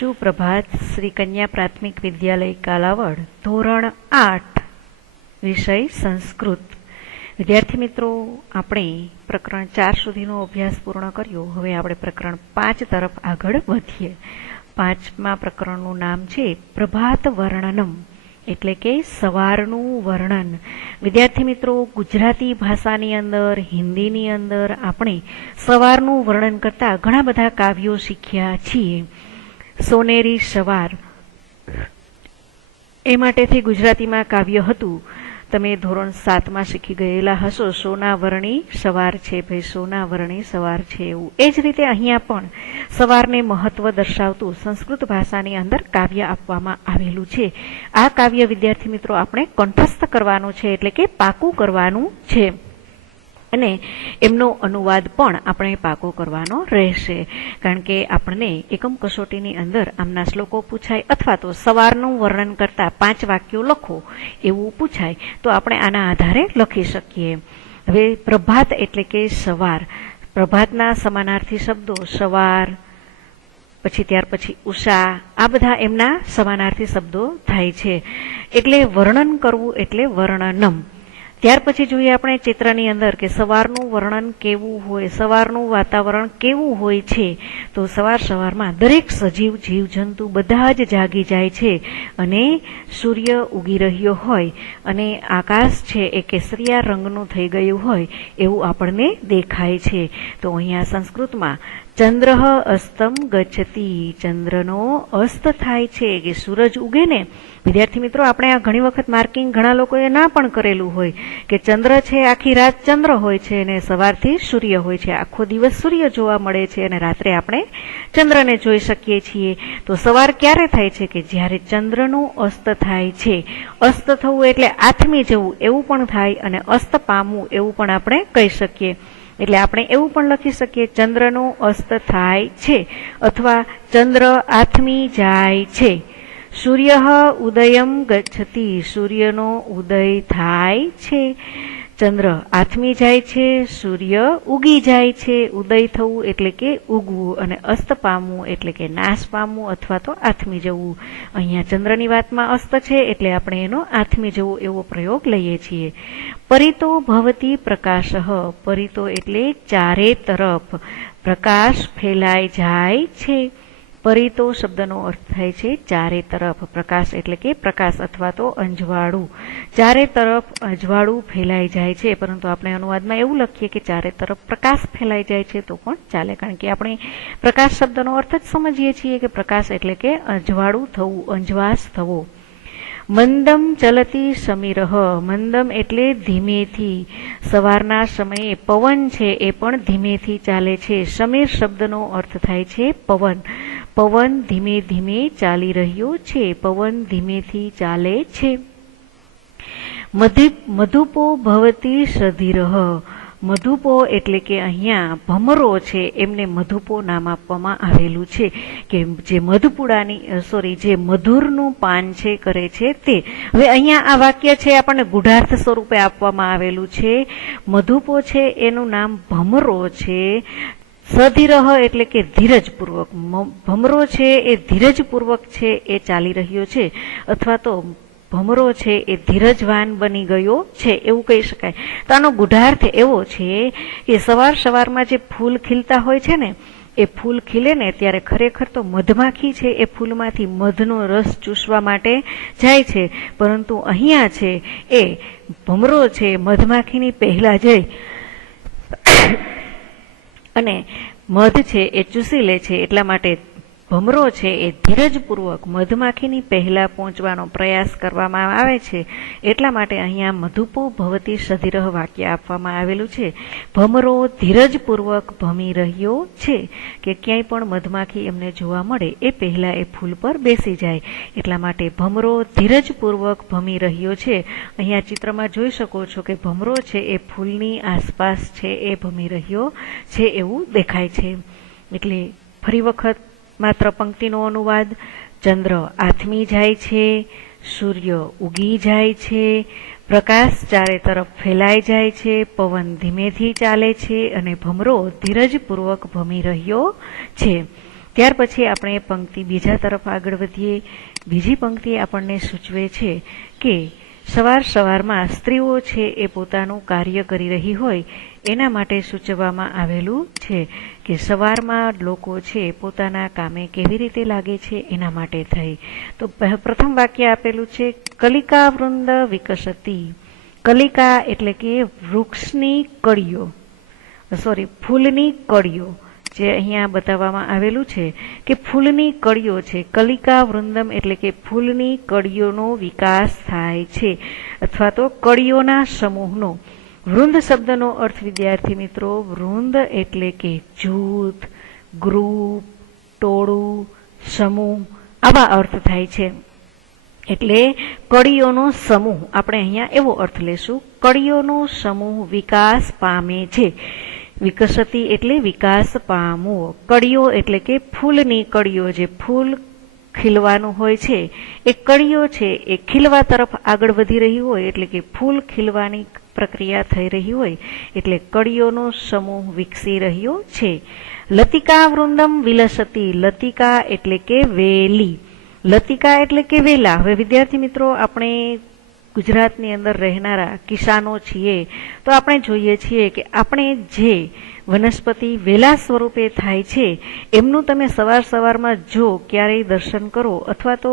સુપ્રભાત. શ્રી કન્યા પ્રાથમિક વિદ્યાલય કાલાવડ, ધોરણ 8, વિષય સંસ્કૃત. વિદ્યાર્થી મિત્રો, આપણે પ્રકરણ 4 સુધીનો અભ્યાસ પૂર્ણ કર્યો. હવે આપણે પ્રકરણ 5 તરફ આગળ વધીએ. 5મા પ્રકરણનું નામ છે પ્રભાત વર્ણનમ, એટલે કે સવારનું વર્ણન. વિદ્યાર્થી મિત્રો, ગુજરાતી ભાષાની અંદર, હિન્દીની અંદર આપણે સવારનું વર્ણન કરતા ઘણા બધા કાવ્યો શીખ્યા છીએ. સોનેરી સવાર એ માટેથી ગુજરાતીમાં કાવ્ય હતું. તમે ધોરણ 7માં શીખી ગયેલા હશો. સોનાવરણી સવાર છે ભાઈ, સોનાવરણી સવાર છે એવું. એ જ રીતે અહીંયા પણ સવારને મહત્વ દર્શાવતું સંસ્કૃત ભાષાની અંદર કાવ્ય આપવામાં આવેલું છે. આ કાવ્ય વિદ્યાર્થી મિત્રો આપણે કંઠસ્થ કરવાનું છે, એટલે કે પાકું કરવાનું છે, અને એમનો અનુવાદ પણ આપણે પાકો કરવાનો રહેશે. કારણ કે આપણને એકમ કસોટીની અંદર આમના શ્લોકો પૂછાય, અથવા તો સવારનું વર્ણન કરતા 5 વાક્યો લખો એવું પૂછાય, તો આપણે આના આધારે લખી શકીએ. હવે પ્રભાત એટલે કે સવાર. પ્રભાતના સમાનાર્થી શબ્દો સવાર, પછી ત્યાર પછી ઉષા, આ બધા એમના સમાનાર્થી શબ્દો થાય છે. એટલે વર્ણન કરવું એટલે વર્ણનમ. ત્યાર પછી જોઈએ આપણે ચિત્રની અંદર કે સવારનું વર્ણન કેવું હોય, સવારનું વાતાવરણ કેવું હોય છે. તો સવારમાં દરેક સજીવ જીવજંતુ બધા જ જાગી જાય છે, અને સૂર્ય ઉગી રહ્યો હોય, અને આકાશ છે એ કેસરિયા રંગનું થઈ ગયું હોય એવું આપણને દેખાય છે. તો અહીંયા સંસ્કૃતમાં ચંદ્ર અસ્તમ ગચ્છતિ, ચંદ્રનો અસ્ત થાય છે કે સૂરજ ઉગે ને. વિદ્યાર્થી મિત્રો, આપણે આ ઘણી વખત માર્કિંગ ઘણા લોકોએ ના પણ કરેલું હોય કે ચંદ્ર છે આખી રાત ચંદ્ર હોય છે અને સવારથી સૂર્ય હોય છે. આખો દિવસ સૂર્ય જોવા મળે છે અને રાત્રે આપણે ચંદ્રને જોઈ શકીએ છીએ. તો સવાર ક્યારે થાય છે કે જ્યારે ચંદ્રનું અસ્ત થાય છે. અસ્ત થવું એટલે આથમી જવું એવું પણ થાય, અને અસ્ત પામવું એવું પણ આપણે કહી શકીએ. એટલે આપણે એવું પણ લખી શકીએ ચંદ્રનો અસ્ત થાય છે, અથવા ચંદ્ર આથમી જાય છે. સૂર્ય ઉદયમ ગચ્છતિ, સૂર્યનો ઉદય થાય છે. ચંદ્ર આથમી જાય છે, સૂર્ય ઉગી જાય છે. ઉદય થવું એટલે કે ઉગવું, અને અસ્ત પામવું એટલે કે નાશ પામવું અથવા તો આથમી જવું. અહીંયા ચંદ્રની વાતમાં અસ્ત છે એટલે આપણે એનો આથમી જવું એવો પ્રયોગ લઈએ છીએ. પરિતો ભવતી પ્રકાશ, પરિતો એટલે ચારે તરફ, પ્રકાશ ફેલાઈ જાય છે. પરિતો શબ્દનો અર્થ થાય છે ચારે તરફ. પ્રકાશ એટલે કે પ્રકાશ અથવા તો અંજવાળું. ચારે તરફ અજવાળું ફેલાઈ જાય છે, પરંતુ આપણે અનુવાદમાં એવું લખીએ કે ચારે તરફ પ્રકાશ ફેલાઈ જાય છે તો પણ ચાલે, કારણ કે આપણે પ્રકાશ શબ્દનો અર્થ જ સમજીએ છીએ કે પ્રકાશ એટલે કે અજવાળું થવું, અંજવાસ થવો. મંદમ ચલતી સમીરહ, મંદમ એટલે ધીમેથી. સવારના સમયે પવન છે એ પણ ધીમેથી ચાલે છે. સમીર શબ્દનો અર્થ થાય છે પવન. પવન ધીમે ધીમે ચાલી રહ્યો છે, પવન ધીમેથી ચાલે છે. મધુપો ભવતી સધીરહ, મધુપો એટલે કે અહીંયા ભમરો છે એમને મધુપો નામ આપવામાં આવેલું છે, કે જે જે મધુરનું પાન છે કરે છે તે. હવે અહીંયા આ વાક્ય છે આપણને ગુઢાર્થ સ્વરૂપે આપવામાં આવેલું છે. મધુપો છે એનું નામ ભમરો છે. સધીરહ એટલે કે ધીરજપૂર્વક. ભમરો છે એ ધીરજપૂર્વક છે એ ચાલી રહ્યો છે, અથવા તો ભમરો છે એ ધીરજવાન બની ગયો છે એવું કહી શકાય. તો આનો ગુઢાર્થ એવો છે કે સવારમાં જે ફૂલ ખીલતા હોય છે ને, એ ફૂલ ખીલે ને ત્યારે ખરેખર તો મધમાખી છે એ ફૂલમાંથી મધનો રસ ચૂસવા માટે જાય છે, પરંતુ અહીંયા છે એ ભમરો છે મધમાખીની પહેલા જઈ અને મધ છે એ ચૂસી લે છે. એટલા માટે ભમરો છે એ ધીરજપૂર્વક મધમાખીની પહેલા પહોંચવાનો પ્રયાસ કરવામાં આવે છે. એટલા માટે અહીંયા મધુપો ભવતી સધીરહ વાક્ય આપવામાં આવેલું છે. ભમરો ધીરજપૂર્વક ભમી રહ્યો છે, કે ક્યાંય પણ મધમાખી એમને જોવા મળે એ પહેલા એ ફૂલ પર બેસી જાય. એટલા માટે ભમરો ધીરજપૂર્વક ભમી રહ્યો છે. અહીંયા ચિત્રમાં જોઈ શકો છો કે ભમરો છે એ ફૂલની આસપાસ છે એ ભમી રહ્યો છે એવું દેખાય છે. એટલે ફરી વખત માત્ર પંક્તિનો અનુવાદ. ચંદ્ર આથમી જાય છે, સૂર્ય ઉગી જાય છે, પ્રકાશ ચારે તરફ ફેલાઈ જાય છે, પવન ધીમેથી ચાલે છે, અને ભમરો ધીરજપૂર્વક ભમી રહ્યો છે. ત્યાર પછી આપણે પંક્તિ બીજા તરફ આગળ વધીએ. બીજી પંક્તિ આપણને સૂચવે છે કે સવારમાં સ્ત્રીઓ છે એ પોતાનું કાર્ય કરી રહી હોય એના માટે સૂચવવામાં આવેલું છે કે સવારમાં લોકો છે પોતાના કામે કેવી રીતે લાગે છે એના માટે થઈ. તો પ્રથમ વાક્ય આપેલું છે કલિકા વૃંદ વિકસતી. કલિકા એટલે કે વૃક્ષની કળીઓ, ફૂલની કળીઓ જે અહીંયા બતાવવામાં આવેલું છે કે ફૂલની કળીઓ છે. કલિકા વૃંદમ એટલે કે ફૂલની કળીઓનો વિકાસ થાય છે અથવા તો કળીઓના સમૂહનો. વૃંદ શબ્દનો અર્થ વિદ્યાર્થી મિત્રો, વૃંદ એટલે કે જૂથ, ગ્રુપ, ટોળું, સમૂહ આવા અર્થ થાય છે. એટલે કળીઓનો સમૂહ, આપણે અહીંયા એવો અર્થ લેશું, કળીઓનો સમૂહ વિકાસ પામે છે. વિકસતી એટલે વિકાસ પામવો. કળીઓ એટલે કે ફૂલની કળીઓ, જે ફૂલ ખીલવાનું હોય છે એ કળીઓ છે એ ખીલવા તરફ આગળ વધી રહી હોય, એટલે કે ફૂલ ખીલવાની પ્રક્રિયા થઈ રહી હોય એટલે કળીઓનો સમૂહ વિકસી રહ્યો છે. લતિકા વૃંદમ વિલસતી. લતિકા એટલે કે વેલી. લતિકા એટલે કે વેલા. હવે વિદ્યાર્થી મિત્રો, આપણે ગુજરાતની અંદર રહેનારા કિસાનો છીએ તો આપણે જોઈએ છીએ કે આપણે જે વનસ્પતિ વેલા સ્વરૂપે થાય છે એમનું તમે સવારમાં જો ક્યારેય દર્શન કરો અથવા તો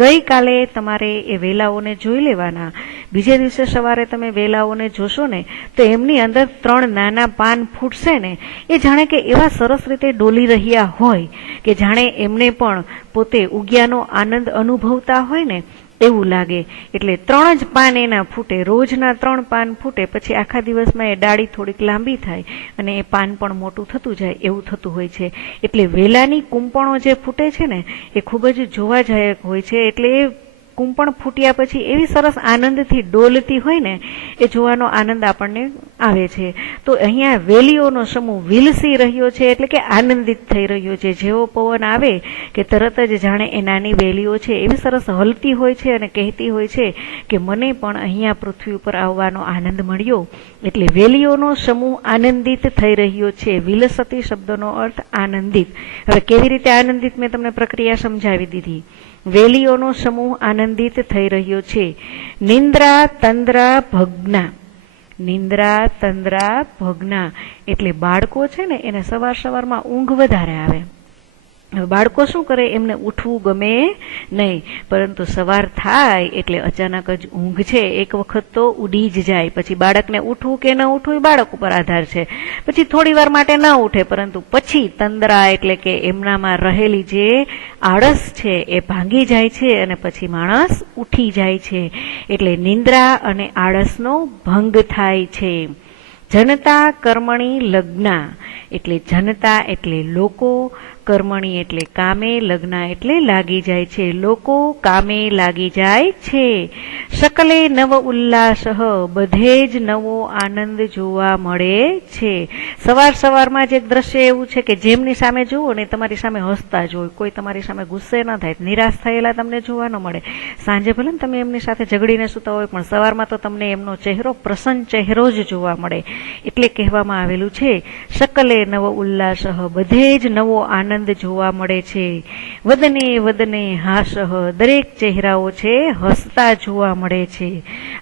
ગઈકાલે તમારે એ વેલાઓને જોઈ લેવાના, બીજે દિવસે સવારે તમે વેલાઓને જોશો ને તો એમની અંદર 3 નાના પાન ફૂટશે ને, એ જાણે કે એવા સરસ રીતે ડોલી રહ્યા હોય કે જાણે એમને પણ પોતે ઉગ્યાનો આનંદ અનુભવતા હોય ને એવું લાગે. એટલે 3 જ પાન એના ફૂટે, રોજના 3 પાન ફૂટે, પછી આખા દિવસમાં એ ડાળી થોડીક લાંબી થાય અને એ પાન પણ મોટું થતું જાય એવું થતું હોય છે. એટલે વેલાની કુંપણો જે ફૂટે છે ને એ ખૂબ જ જોવાજાયક હોય છે. એટલે એ કુંપણ ફૂટ્યા પછી એવી સરસ આનંદથી ડોલતી હોય ને એ જોવાનો આનંદ આપણને આવે છે. તો અહીંયા વેલીઓનો સમૂહ વિલસી રહ્યો છે એટલે કે આનંદિત થઈ રહ્યો છે. જેવો પવન આવે કે તરત જ જાણે એ નાની વેલીઓ છે એવી સરસ હલતી હોય છે અને કહેતી હોય છે કે મને પણ અહીંયા પૃથ્વી ઉપર આવવાનો આનંદ મળ્યો. એટલે વેલીઓનો સમૂહ આનંદિત થઈ રહ્યો છે. વિલસતી શબ્દનો અર્થ આનંદિત. હવે કેવી રીતે આનંદિત મેં તમને પ્રક્રિયા સમજાવી દીધી. વેલીઓનો સમૂહ આનંદિત થઈ રહ્યો છે. નિંદ્રા તંદ્રા ભગ્ના. નિંદ્રા તંદ્રા ભગ્ના એટલે બાળકો છે ને એને સવારમાં ઊંઘ વધારે આવે. બાળકો શું કરે, એમને ઉઠવું ગમે નહીં, પરંતુ સવાર થાય એટલે અચાનક જ ઊંઘ છે એક વખત તો ઉડી જ જાય. પછી બાળકને ઉઠવું કે ન ઉઠવું એ બાળક ઉપર આધાર છે. પછી થોડી વાર માટે ન ઉઠે, પરંતુ પછી તંદ્રા એટલે કે એમનામાં રહેલી જે આળસ છે એ ભાંગી જાય છે અને પછી માણસ ઉઠી જાય છે. એટલે નિંદ્રા અને આળસનો ભંગ થાય છે. જનતા કર્મણી લગ્ના એટલે જનતા એટલે લોકો, કર્મણી એટલે કામે, લગ્ન એટલે લાગી જાય છે. લોકો કામે લાગી જાય છે. સકલે નવ ઉલ્લાસ, બધે જ નવો આનંદ જોવા મળે છે. સવારમાં જ એક દ્રશ્ય એવું છે કે જેમની સામે જુઓ ને તમારી સામે હસતા જ હોય, કોઈ તમારી સામે ગુસ્સે ન થાય, નિરાશ થયેલા તમને જોવા ન મળે. સાંજે ભલે ને તમે એમની સાથે ઝઘડીને સૂતા હોય પણ સવારમાં તો તમને એમનો ચહેરો પ્રસન્ન ચહેરો જ જોવા મળે. એટલે કહેવામાં આવેલું છે સકલે નવ ઉલ્લાસ, બધે જ નવો આનંદ જોવા મળે છે. વદને વદને હાસ, દરેક ચહેરાઓ છે હસતા જોવા મળે છે.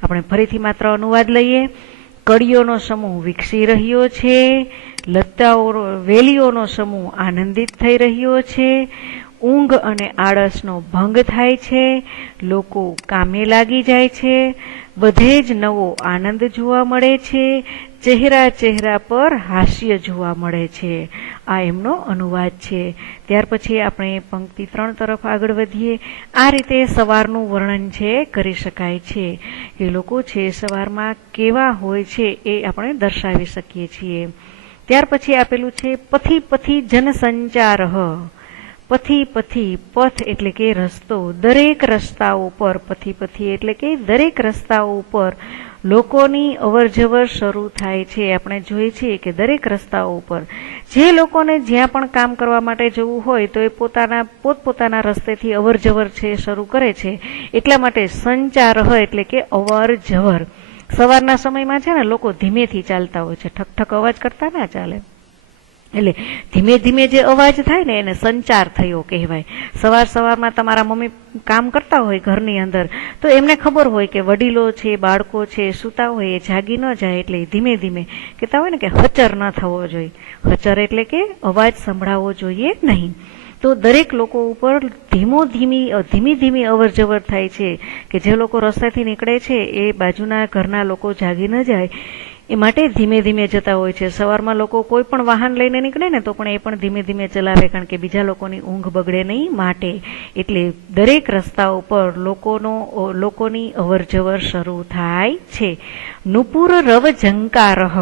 આપણે ફરીથી માત્ર અનુવાદ લઈએ. કળીઓનો સમૂહ વિકસી રહ્યો છે. વેલીઓનો સમૂહ આનંદિત થઈ રહ્યો છે. ઊંઘ અને આળસનો ભંગ થાય છે. લોકો કામે લાગી જાય છે. બધે જ નવો આનંદ જોવા મળે છે. ચહેરા પર હાસ્ય જોવા મળે છે. આ એમનો અનુવાદ છે. ત્યાર પછી આપણે પંક્તિ 3 તરફ આગળ વધીએ. આ રીતે સવારનું વર્ણન છે કરી શકાય છે કે લોકો છે સવારમાં કેવા હોય છે એ આપણે દર્શાવી શકીએ છીએ. ત્યાર પછી આપેલું છે પથી જનસંચાર. પથી પથ એટલે કે રસ્તો, દરેક રસ્તાઓ પર, પથી એટલે કે દરેક રસ્તાઓ પર લોકોની અવરજવર શરૂ થાય છે. આપણે જોઈએ છીએ કે દરેક રસ્તાઓ પર જે લોકોને જ્યાં પણ કામ કરવા માટે જવું હોય તો એ પોતપોતાના રસ્તેથી અવરજવર છે શરૂ કરે છે. એટલા માટે સંચાર એટલે કે અવરજવર. સવારના સમયમાં છે ને લોકો ધીમેથી ચાલતા હોય છે, ઠક ઠક અવાજ કરતા ના ચાલે. એટલે ધીમે ધીમે જે અવાજ થાય ને એને સંચાર થયો કહેવાય. સવારમાં તમારા મમ્મી કામ કરતા હોય ઘરની અંદર, તો એમને ખબર હોય કે વડીલો છે, બાળકો છે, સૂતા હોય, એ જાગી ન જાય, એટલે ધીમે ધીમે કહેતા હોય ને કે હચર ન થવો જોઈએ. હચર એટલે કે અવાજ સંભળાવવો જોઈએ નહીં. તો દરેક લોકો ઉપર ધીમી ધીમી અવર જવર થાય છે કે જે લોકો રસ્તાથી નીકળે છે એ બાજુના ઘરના લોકો જાગી ન જાય એ માટે ધીમે ધીમે જતા હોય છે. સવારમાં લોકો કોઈ પણ વાહન લઈને નીકળે ને તો પણ એ પણ ધીમે ધીમે ચલાવે, કારણ કે બીજા લોકોની ઊંઘ બગડે નહીં માટે. એટલે દરેક રસ્તા ઉપર લોકોની અવર જવર શરૂ થાય છે. નુપુર રવ ઝંકારઃ.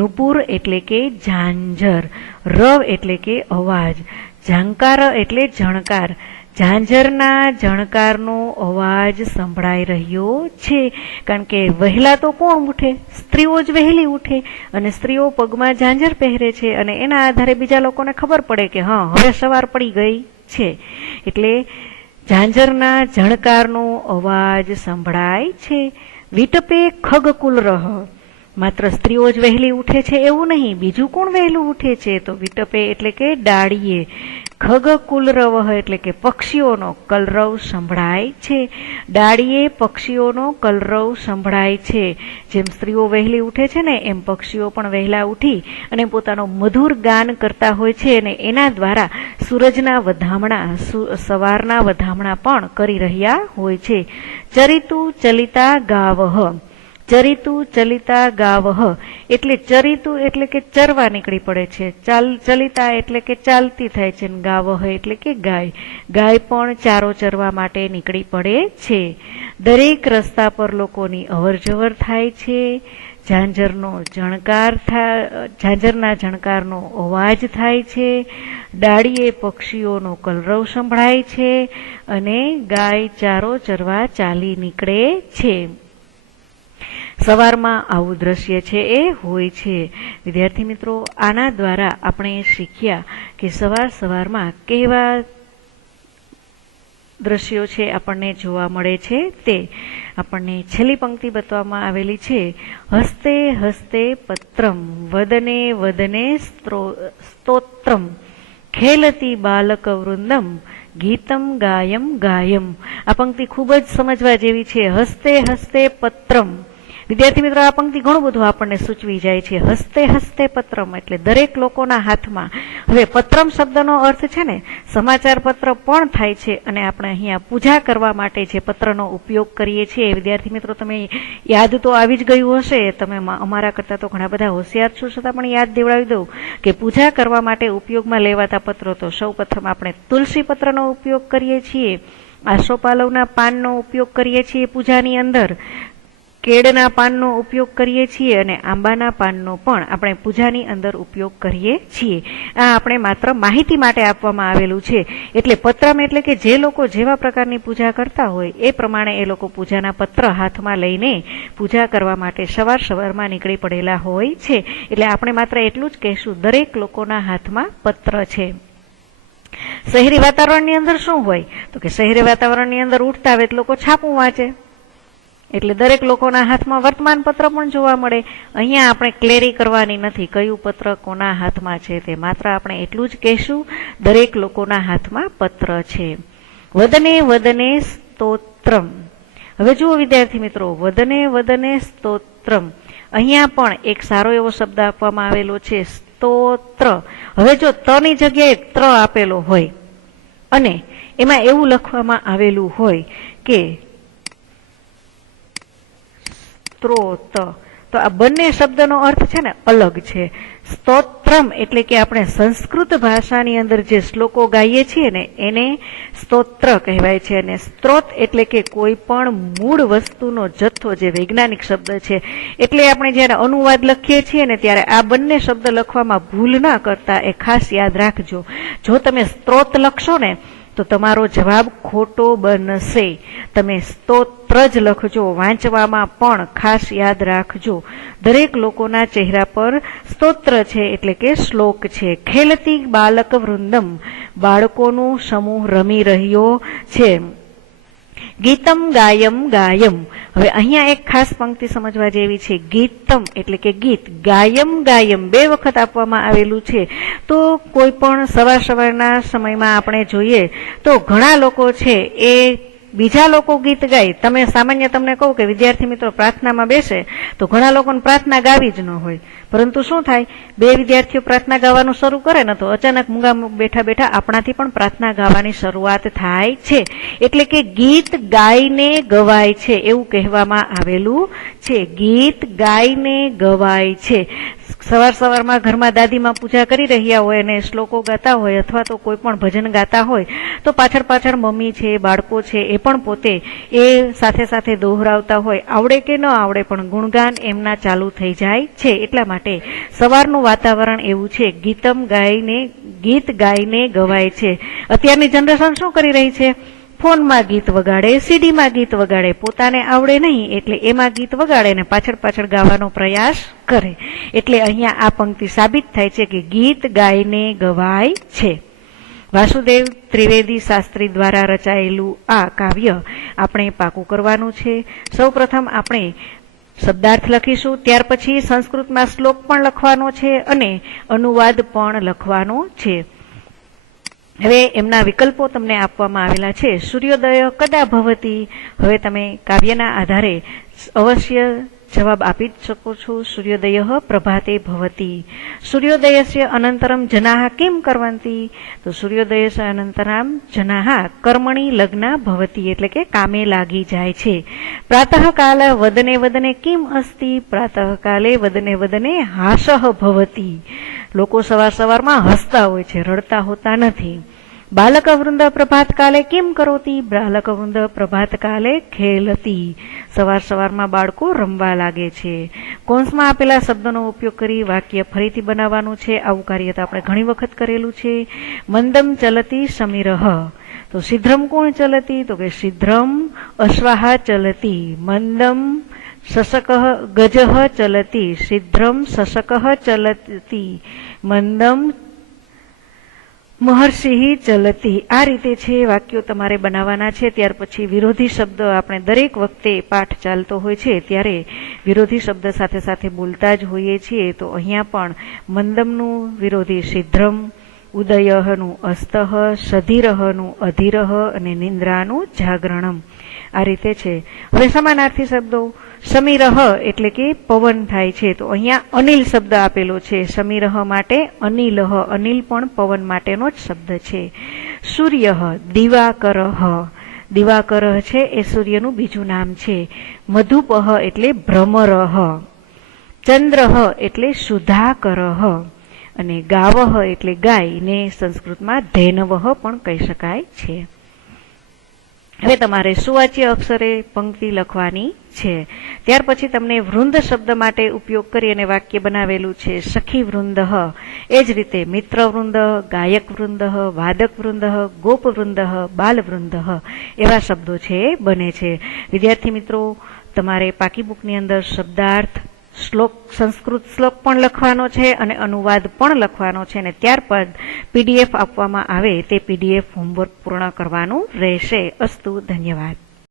નુપુર એટલે કે ઝાંઝર, રવ એટલે કે અવાજ, ઝંકાર એટલે જણકાર. ઝાંઝરના જણકારનો અવાજ સંભળાઈ રહ્યો છે. કારણ કે વહેલા તો કોણ ઉઠે? સ્ત્રીઓ જ વહેલી ઉઠે, અને સ્ત્રીઓ પગમાં ઝાંઝર પહેરે છે, અને એના આધારે બીજા લોકોને ખબર પડે કે હા, હવે સવાર પડી ગઈ છે. એટલે ઝાંઝરના જણકારનો અવાજ સંભળાય છે. વિટપે ખગકુલરઃ. માત્ર સ્ત્રીઓ જ વહેલી ઉઠે છે એવું નહીં, બીજું કોણ વહેલું ઉઠે છે? તો વિટપે એટલે કે ડાળીએ, ખગકુલરવઃ એટલે કે પક્ષીઓનો કલરવ સંભળાય છે. ડાળીએ પક્ષીઓનો કલરવ સંભળાય છે. જેમ સ્ત્રીઓ વહેલી ઉઠે છે ને એમ પક્ષીઓ પણ વહેલા ઉઠી અને પોતાનો મધુર ગાન કરતા હોય છે, અને એના દ્વારા સૂરજના વધામણા, સવારના વધામણા પણ કરી રહ્યા હોય છે. ચરિતુ ચલિતા ગાવઃ. ચરિતુ ચલિતા ગાવઃ એટલે ચરિતુ એટલે કે ચરવા નીકળી પડે છે. ચલિતા એટલે કે ચાલતી થાય છે. ગાવઃ એટલે કે ગાય. ગાય પણ ચારો ચરવા માટે નીકળી પડે છે. દરેક રસ્તા પર લોકોની અવર જવર થાય છે. ઝાંઝરના જણકારનો અવાજ થાય છે. ડાળીએ પક્ષીઓનો કલરવ સંભળાય છે, અને ગાય ચારો ચરવા ચાલી નીકળે છે. સવારમાં આવું દ્રશ્ય છે એ હોય છે. વિદ્યાર્થી મિત્રો, આના દ્વારા આપણે શીખ્યા કે સવારમાં કેવા દ્રશ્યો છે આપણને જોવા મળે છે. તે આપણને છેલ્લી પંક્તિ બતાવવામાં આવેલી છે. હસ્તે હસ્તે પત્રમ વદને વદને સ્તોત્રમ ખેલતી બાલક વૃંદમ ગીતમ ગાયમ ગાયમ. આ પંક્તિ ખૂબ જ સમજવા જેવી છે. હસ્તે હસ્તે પત્રમ. વિદ્યાર્થી મિત્રો, આ પંક્તિ ઘણું બધું આપણને સૂચવી જાય છે. હસ્તે હસ્તે પત્રમ એટલે દરેક લોકોના હાથમાં. હવે પત્રમ શબ્દનો અર્થ છે ને સમાચાર પત્ર પણ થાય છે, અને આપણે અહીંયા પૂજા કરવા માટે જે પત્રનો ઉપયોગ કરીએ છીએ. વિદ્યાર્થી મિત્રો, તમે યાદ તો આવી જ ગયું હશે. તમે અમારા કરતા તો ઘણા બધા હોશિયાર છો, છતાં પણ યાદ દેવડાવી દઉં કે પૂજા કરવા માટે ઉપયોગમાં લેવાતા પત્રો તો સૌ પ્રથમ આપણે તુલસી પત્રનો ઉપયોગ કરીએ છીએ, આસોપાલવના પાનનો ઉપયોગ કરીએ છીએ પૂજાની અંદર, કેળના પાનનો ઉપયોગ કરીએ છીએ, અને આંબાના પાનનો પણ આપણે પૂજાની અંદર ઉપયોગ કરીએ છીએ. આ આપણે માત્ર માહિતી માટે આપવામાં આવેલું છે. એટલે પત્રમ એટલે કે જે લોકો જેવા પ્રકારની પૂજા કરતા હોય એ પ્રમાણે એ લોકો પૂજાના પત્ર હાથમાં લઈને પૂજા કરવા માટે સવારમાં નીકળી પડેલા હોય છે. એટલે આપણે માત્ર એટલું જ કહેશું, દરેક લોકોના હાથમાં પત્ર છે. શહેરી વાતાવરણની અંદર શું હોય? તો કે શહેરી વાતાવરણની અંદર ઉઠતા હોય લોકો છાપું વાંચે, એટલે દરેક લોકોના હાથમાં વર્તમાન પત્ર પણ જોવા મળે. અહીંયા આપણે ક્લેરી કરવાની નથી કયું પત્ર કોના હાથમાં છે તે, માત્ર આપણે એટલું જ કહેશું દરેક લોકોના હાથમાં પત્ર છે. વદને વદને સ્તોત્રમ. હવે જુઓ વિદ્યાર્થી મિત્રો, વદને વદને સ્તોત્રમ, અહીંયા પણ એક સારો એવો શબ્દ આપવામાં આવેલો છે, સ્તોત્ર. હવે જો તની જગ્યાએ ત્ર આપેલો હોય અને એમાં એવું લખવામાં આવેલું હોય કે સ્ત્રોત, તો આ બંને શબ્દનો અર્થ છે ને અલગ છે. સ્તોત્રમ એટલે કે આપણે સંસ્કૃત ભાષાની અંદર જે શ્લોકો ગાઈએ છીએ ને એને સ્તોત્ર કહેવાય છે, અને સ્ત્રોત એટલે કે કોઈ પણ મૂળ વસ્તુનો જથ્થો, જે વૈજ્ઞાનિક શબ્દ છે. એટલે આપણે જ્યારે અનુવાદ લખીએ છીએ ને ત્યારે આ બંને શબ્દ લખવામાં ભૂલ ના કરતા, એ ખાસ યાદ રાખજો. જો તમે સ્ત્રોત લખશો ને તો તમારો જવાબ ખોટો બનશે. તમે સ્તોત્ર જ લખજો, વાંચવામાં પણ ખાસ યાદ રાખજો. દરેક લોકોના ચહેરા પર સ્તોત્ર છે એટલે કે શ્લોક છે. ખેલતી બાલક વૃંદમ, બાળકોનું સમૂહ રમી રહ્યો છે. ગીતમ ગાયમ ગાયમ. હવે અહીંયા એક ખાસ પંક્તિ સમજવા જેવી છે. ગીતમ એટલે કે ગીત, ગાયમ ગાયમ 2 વખત આપવામાં આવેલું છે. તો કોઈ પણ સવારના સમયમાં આપણે જોઈએ તો ઘણા લોકો છે એ બીજા લોકો ગીત ગાય. તમે સામાન્ય તમને કહું કે વિદ્યાર્થી મિત્રો પ્રાર્થનામાં બેસે તો ઘણા લોકોને પ્રાર્થના ગાવી જ ન હોય, પરંતુ શું થાય, 2 વિદ્યાર્થીઓ પ્રાર્થના ગાવાનું શરૂ કરે ને તો અચાનક મૂંગા બેઠા બેઠા આપણાથી પણ પ્રાર્થના ગાવાની શરૂઆત થાય છે. એટલે કે ગીત ગાઈને ગવાય છે એવું કહેવામાં આવેલું છે. ગીત ગાઈને ગવાય છે. સવારમાં ઘરમાં દાદીમાં પૂજા કરી રહ્યા હોય અને શ્લોકો ગાતા હોય અથવા તો કોઈ પણ ભજન ગાતા હોય તો પાછળ મમ્મી છે, બાળકો છે એ પણ પોતે એ સાથે સાથે દોહરાવતા હોય. આવડે કે ન આવડે પણ ગુણગાન એમના ચાલુ થઈ જાય છે. એટલા માટે સવારનું વાતાવરણ એવું છે. ગીત ગાઈને ગવાય છે. અત્યારની જનરેશન શું કરી રહી છે? ફોનમાં ગીત વગાડે, સીડીમાં ગીત વગાડે. પોતાને આવડે નહીં એટલે એમાં ગીત વગાડે ને પાછળ ગાવાનો પ્રયાસ કરે. એટલે અહીંયા આ પંક્તિ સાબિત થાય છે કે ગીત ગાઈને ગવાય છે. વાસુદેવ ત્રિવેદી શાસ્ત્રી દ્વારા રચાયેલું આ કાવ્ય આપણે પાકું કરવાનું છે. સૌપ્રથમ આપણે શબ્દાર્થ લખીશું, ત્યાર પછી સંસ્કૃતમાં શ્લોક પણ લખવાનો છે અને અનુવાદ પણ લખવાનો છે. હવે એમના વિકલ્પો તમને આપવામાં આવેલા છે. સૂર્યોદય કદા ભવતી. હવે તમે કાવ્યના આધારે અવશ્ય જવાબ આપી જ શકો છો. સૂર્યોદય પ્રભાતે ભવતી. સૂર્યોદયસ્ય અનંતરમ જનાહ કિમ કરવંતી. તો સૂર્યોદયસ્ય અનંતરમ જનાહ કર્મણી લગ્ન ભવતી એટલે કે કામે લાગી જાય છે. પ્રાતઃકાલ વદને વદને કિમ અસ્તિ. પ્રાતઃકાલે વદને વદને હાસઃ ભવતી. લોકો સવારમાં હસતા હોય છે, રડતા હોતા નથી. બાલક વૃંદ પ્રભાત કાલે કિમ કરોતી. બાલક વૃંદ પ્રભાત કાલે ખેલતી. સવારમાં બાળકો રમવા લાગે છે. કૌંસમાં આપેલા શબ્દોનો ઉપયોગ કરી વાક્ય ફરીથી બનાવવાનું છે. આવું કાર્ય તો આપણે ઘણી વખત કરેલું છે. મંદમ ચલતી સમીરહ. તો શીઘ્રમ કોણ ચલતી? તો કે શીઘ્રમ અશ્વાહ ચલતી. મંદમ શશકઃ ગજઃ ચલતી. શીઘ્રમ શશકઃ ચલતી. મંદમ મહર્ષિ ચલતી. આ રીતે છે વાક્યો તમારે બનાવવાના છે. ત્યાર પછી વિરોધી શબ્દ આપણે દરેક વખતે પાઠ ચાલતો હોય છે ત્યારે વિરોધી શબ્દ સાથે સાથે બોલતા જ હોઈએ છીએ. તો અહીંયા પણ મંદમનું વિરોધી શીઘ્રમ, ઉદયનું અસ્તઃ, સધીરહનું અધીરહ અને નિંદ્રાનું જાગરણમ. આ રીતે છે. હવે સમાનાર્થી શબ્દો. સમીરહ એટલે કે પવન થાય છે. તો અહીંયા અનિલ શબ્દ આપેલો છે. સમીરહ માટે અનિલહ. અનિલ પણ પવન માટેનો જ શબ્દ છે. સૂર્ય દિવાકરહ. દિવાકરહ છે એ સૂર્યનું બીજું નામ છે. મધુપહ એટલે ભ્રમરહ. ચંદ્રહ એટલે સુધાકરહ. અને ગાવહ એટલે ગાય ને સંસ્કૃતમાં ધેનવહ પણ કહી શકાય છે. હવે તમારે સુવાચ્ય અક્ષરે પંક્તિ લખવાની છે. ત્યાર પછી તમને વૃંદ શબ્દ માટે ઉપયોગ કરી અને વાક્ય બનાવેલું છે. સખી વૃંદ. એ જ રીતે મિત્ર વૃંદ, ગાયક વૃંદ, વાદક વૃંદ, ગોપ વૃંદ, બાલ વૃંદ એવા શબ્દો છે બને છે. વિદ્યાર્થી મિત્રો, તમારે પાકી બુકની અંદર શબ્દાર્થ, શ્લોક, સંસ્કૃત શ્લોક પણ લખવાનો છે અને અનુવાદ પણ લખવાનો છે. અને ત્યારબાદ પીડીએફ આપવામાં આવે તે પીડીએફ હોમવર્ક પૂર્ણ કરવાનું રહેશે. અસ્તુ. ધન્યવાદ.